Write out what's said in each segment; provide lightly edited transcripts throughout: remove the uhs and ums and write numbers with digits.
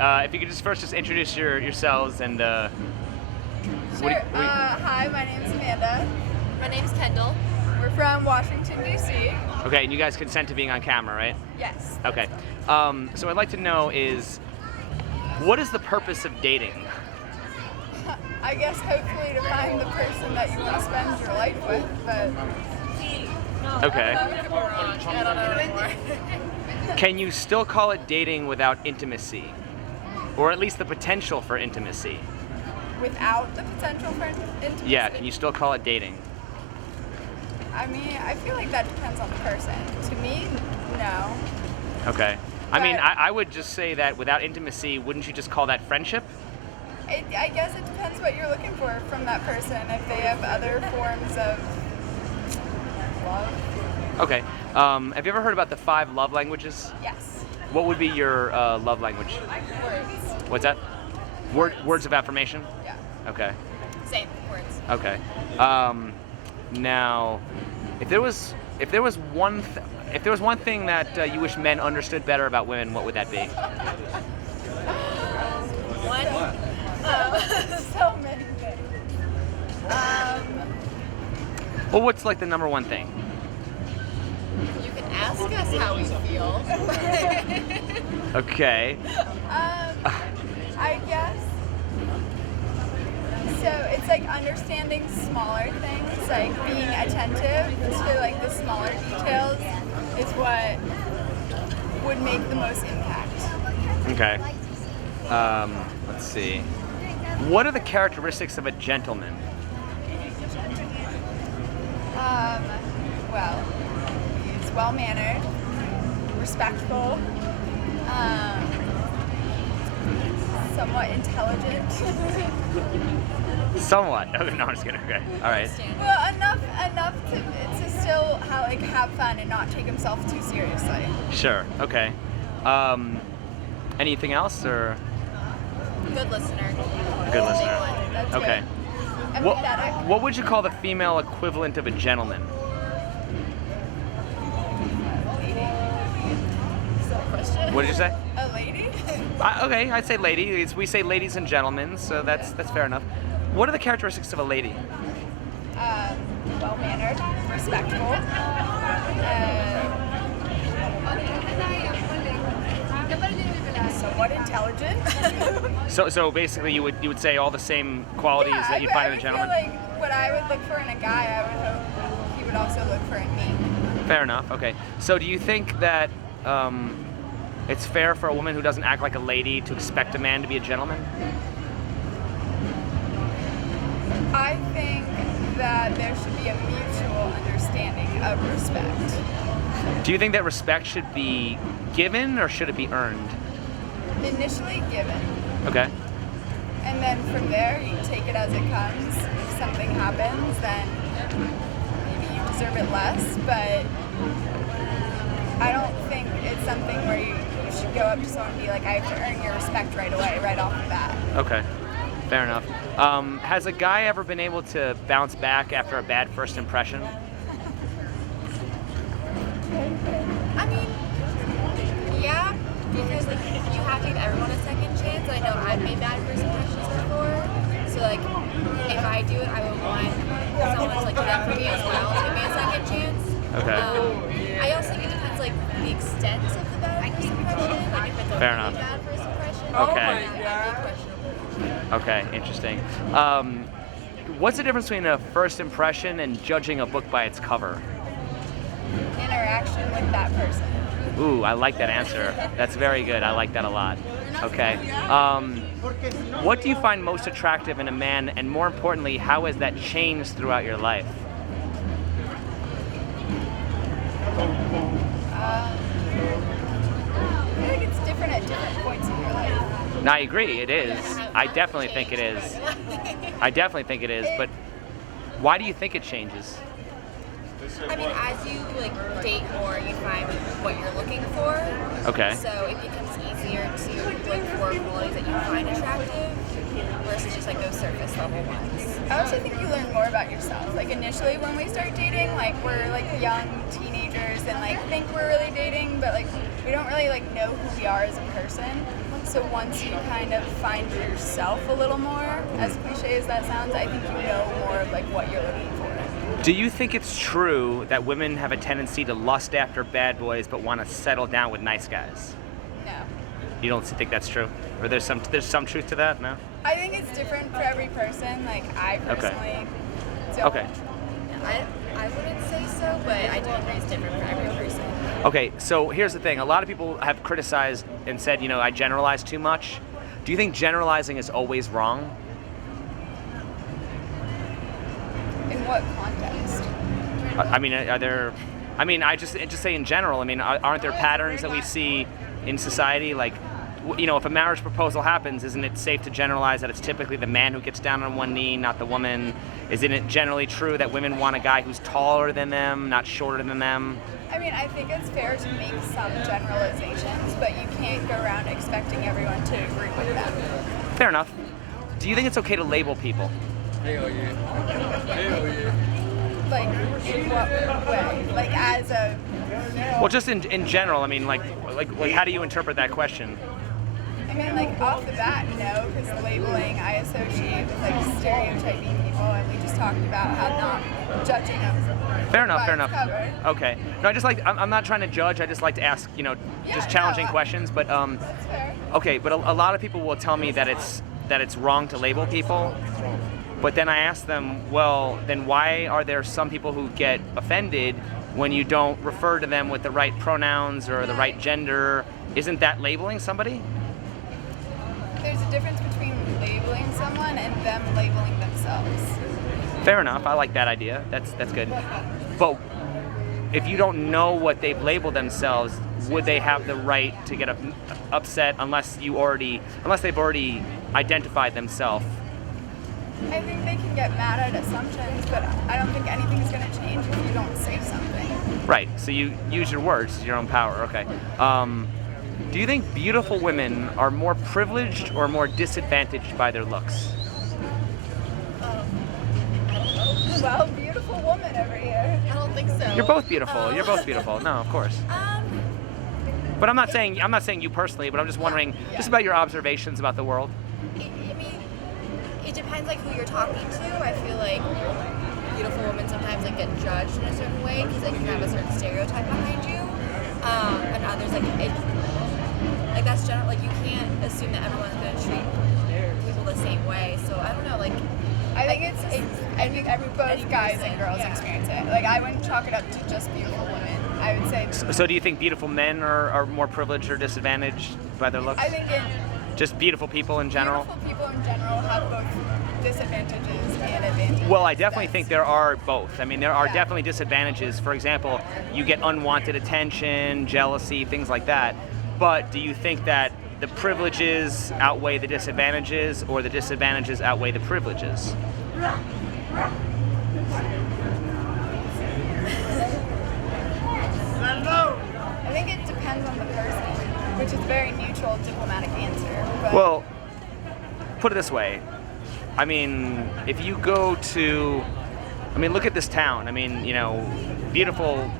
If you could just first introduce yourselves and Sure. Hi, my name's Amanda. My name's Kendall. We're from Washington, D.C. okay, and you guys consent to being on camera, right? Yes. Okay. So I'd like to know is what is the purpose of dating? I guess hopefully to find the person that you want to spend your life with, but Okay. I could be wrong. I don't know anymore. Can you still call it dating without intimacy? Or at least the potential for intimacy? Without the potential for intimacy? Yeah, can you still call it dating? I mean, I feel like that depends on the person. To me, no. Okay. I mean, But- I would just say that without intimacy, wouldn't you just call that friendship? I guess it depends what you're looking for from that person. If they have other forms of love. Okay. Have you ever heard about the 5 love languages? Yes. What would be your love language? Words. What's that? Words of affirmation? Yeah. Okay. Same words. Okay. Now, if there was one thing that you wish men understood better about women, what would that be? One. So many things. Well, what's like the number one thing? You can ask us how we feel. Okay. I guess. So it's like understanding smaller things, like being attentive to like the smaller details is what would make the most impact. Okay. Let's see. What are the characteristics of a gentleman? Well, he's well-mannered, respectful, somewhat intelligent. Somewhat. Oh, no, I'm just kidding. Okay. All right. Well, enough to still have fun and not take himself too seriously. Sure. Okay. Anything else or Good listener. good listener? That's Okay. good. What, Empathetic. what would you call the female equivalent of a gentleman? Is that a question? What did you say? A lady? Okay, I'd say lady. We say ladies and gentlemen, so that's fair enough. What are the characteristics of a lady? Well-mannered, respectful, somewhat intelligent. So basically, you would say all the same qualities that you'd find in a gentleman. I feel like what I would look for in a guy, I would hope he would also look for in me. Fair enough. Okay. So do you think that it's fair for a woman who doesn't act like a lady to expect a man to be a gentleman? I think that there should be a mutual understanding of respect. Do you think that respect should be given or should it be earned? Initially given, Okay. and then from there you take it as it comes. If something happens, then maybe you deserve it less, but I don't think it's something where you should go up to someone and be like, I have to earn your respect right away, right off the bat. Okay. Fair enough. Has a guy ever been able to bounce back after a bad first impression? I mean, yeah, because like you have to give everyone a second chance. I know I've made bad first impressions before, so like if I do it, I would want someone to like do that for me as well, to give me a second chance. Okay. I also think it depends like the extent of the bad first impression. Like if it's a Fair really enough. bad first impression, Okay. that might be questionable. Okay. Interesting. What's the difference between a first impression and judging a book by its cover? Interaction with that person. Ooh, I like that answer. That's very good. I like that a lot. Okay. What do you find most attractive in a man, and more importantly, how has that changed throughout your life? I feel like it's different at different points in your life. No, I agree. It is. I definitely think it is. I definitely think it is. But why do you think it changes? I mean, as you like date more, you find what you're looking for. Okay. So it becomes easier to look for qualities that you find attractive versus just like those surface level ones. I also think you learn more about yourself. Like initially when we start dating, like we're like young teenagers and like think we're really dating, but like we don't really like know who we are as a person. So once you kind of find yourself a little more, as cliche as that sounds, I think you know more of like what you're looking for. Do you think it's true that women have a tendency to lust after bad boys but want to settle down with nice guys? No. You don't think that's true? Or there's some truth to that? No? I think it's different for every person. Like I personally don't. Okay. I wouldn't say so, but I do agree it's different for every person. Okay, so here's the thing. A lot of people have criticized and said, I generalize too much. Do you think generalizing is always wrong? In what context? I mean, are there? I mean, I just say in general. I mean, aren't there patterns that we see in society? Like, if a marriage proposal happens, isn't it safe to generalize that it's typically the man who gets down on one knee, not the woman? Isn't it generally true that women want a guy who's taller than them, not shorter than them? I mean, I think it's fair to make some generalizations, but you can't go around expecting everyone to agree with them. Fair enough. Do you think it's okay to label people? Hell yeah. Hell yeah. Like, in what way? Like, as a... Well, just in general. I mean, like, how do you interpret that question? I mean, like, off the bat, no, because labeling I associate with, like, stereotyping people, and we just talked about how not judging them. Fair enough. Covered. Okay. No, I just I'm not trying to judge. I just like to ask, just challenging questions. But That's fair. okay. But a lot of people will tell me that it's wrong to label people. But then I ask them, well, then why are there some people who get offended when you don't refer to them with the right pronouns or the right gender? Isn't that labeling somebody? There's a difference between labeling someone and them labeling themselves. Fair enough. I like that idea. That's good. But if you don't know what they've labeled themselves, would they have the right to get upset unless they've already identified themselves? I think they can get mad at assumptions, but I don't think anything's going to change if you don't say something. Right. So you use your words, your own power. Okay. Do you think beautiful women are more privileged or more disadvantaged by their looks? Well, beautiful woman over here. I don't think so. You're both beautiful. You're both beautiful. No, of course. But I'm not saying you personally, but I'm just wondering just about your observations about the world. I mean, it depends like who you're talking to. I feel like beautiful women sometimes like get judged in a certain way because like you have a certain stereotype behind you, and others like that's general. Like you can't assume that everyone's going to treat people the same way. So I don't know. Like I think I think both guys and girls experience it. Like I wouldn't chalk it up to just beautiful women. I would say. So do you think beautiful men are more privileged or disadvantaged by their looks? I think just beautiful people in general. Beautiful people in general have both disadvantages and advantages. Well, I definitely think there are both. I mean, there are definitely disadvantages. For example, you get unwanted attention, jealousy, things like that. But do you think that the privileges outweigh the disadvantages, or the disadvantages outweigh the privileges? I think it depends on the person, which is a very neutral, diplomatic answer. But Well, put it this way. I mean, if you go to, look at this town. Beautiful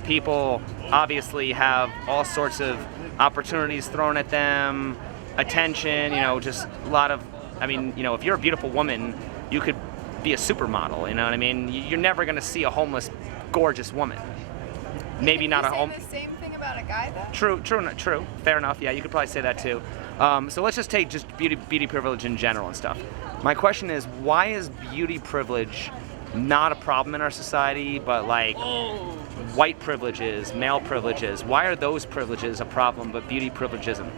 people obviously have all sorts of opportunities thrown at them, attention, just a lot of, if you're a beautiful woman, you could be a supermodel, you know what I mean? You're never going to see a homeless, gorgeous woman. Maybe not a home. the same thing about a guy, though? True. Fair enough. Yeah, you could probably say that too. So let's just take just beauty privilege in general and stuff. My question is, why is beauty privilege not a problem in our society, but like white privileges, male privileges? Why are those privileges a problem, but beauty privilege isn't?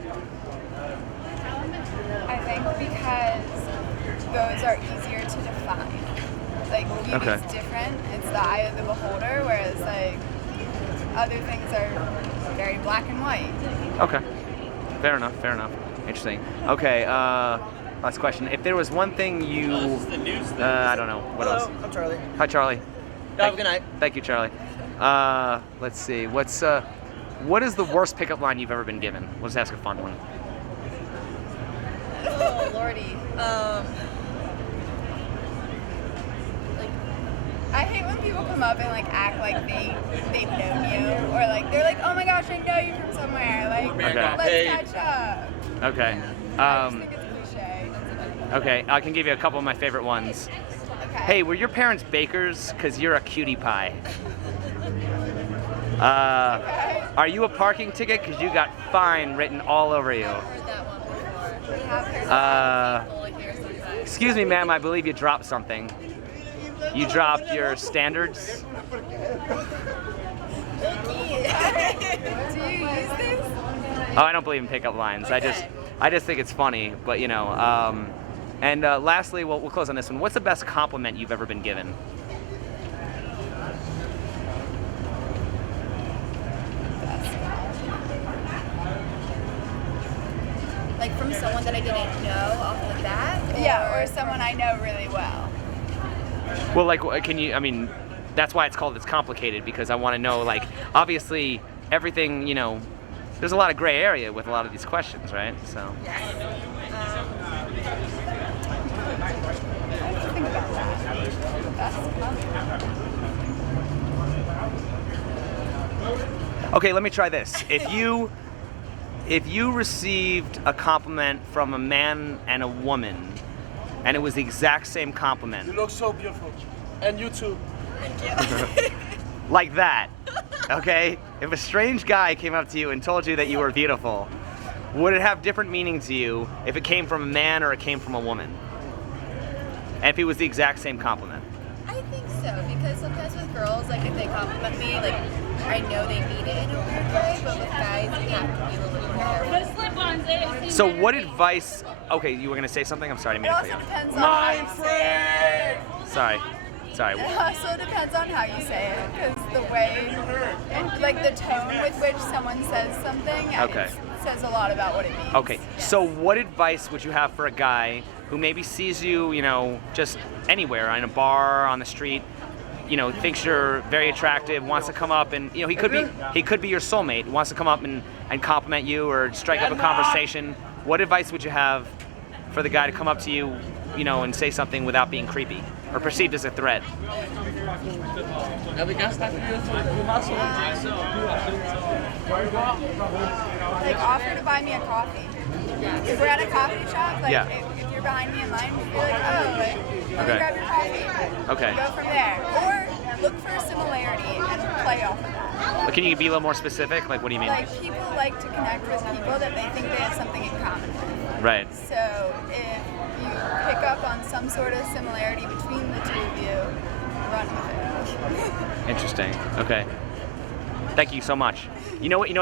I think because those are easier to define. Like, beauty is different. It's the eye of the beholder, whereas, like, other things are very black and white. Okay. Fair enough. Interesting. Okay, last question. If there was one thing you... I don't know. What else? I'm Charlie. Hi, Charlie. Have a good night. Thank you, Charlie. Let's see. What is the worst pickup line you've ever been given? We'll just ask a fun one. Oh lordy. I hate when people come up and like act like they've known you, or like they're like, oh my gosh, I know you from somewhere. Like, Okay. let's catch up. Okay. I just think it's cliche. Okay, I can give you a couple of my favorite ones. Okay. Hey, were your parents bakers? Because you're a cutie pie. Okay. Are you a parking ticket? Because you got fine written all over you. Heard that one before. We have heard Only here sometimes. Excuse me, ma'am, I believe you dropped something. You dropped your standards? Do you use this? Oh, I don't believe in pickup lines. I just think it's funny, but you know. And lastly, we'll close on this one. What's the best compliment you've ever been given? Like from someone that I didn't know off the bat? Yeah, or someone I know really well. Well, like, can you? I mean, that's why it's called It's Complicated, because I want to know. Like, obviously, everything. You know, there's a lot of gray area with a lot of these questions, right? So. I have to think about that. Best compliment. Okay, let me try this. If you received a compliment from a man and a woman, and it was the exact same compliment, You look so beautiful. And you too. like that, okay? If a strange guy came up to you and told you that you were beautiful, would it have different meaning to you if it came from a man or it came from a woman? And if it was the exact same compliment? I think so, because sometimes with girls, like if they compliment me, like I know they mean it in a weird way, but with guys, you have to be a little bit more careful. So what advice, okay, you were gonna say something? I'm sorry, I It didn't mean also to cut depends on how you say it. you off. Sorry. It also depends on how you say it, because the way, like the tone with which someone says something, Okay. it says a lot about what it means. Okay, so what advice would you have for a guy who maybe sees you, you know, just anywhere, in a bar, on the street, you know, thinks you're very attractive, wants to come up and, you know, he could be your soulmate, wants to come up and compliment you or strike up a conversation. What advice would you have for the guy to come up to you, you know, and say something without being creepy or perceived as a threat? Like offer to buy me a coffee. If we're at a coffee shop, like Yeah. if you're behind me in line, you're like, oh, like, let me Okay. grab your coffee. Okay. Go from there. Or look for a similarity and play off of that. But can you be a little more specific? Like, what do you mean? Like people like to connect with people that they think they have something in common with. Right. So if you pick up on some sort of similarity between the two of you, run with it. Interesting. Okay. Thank you so much. You know what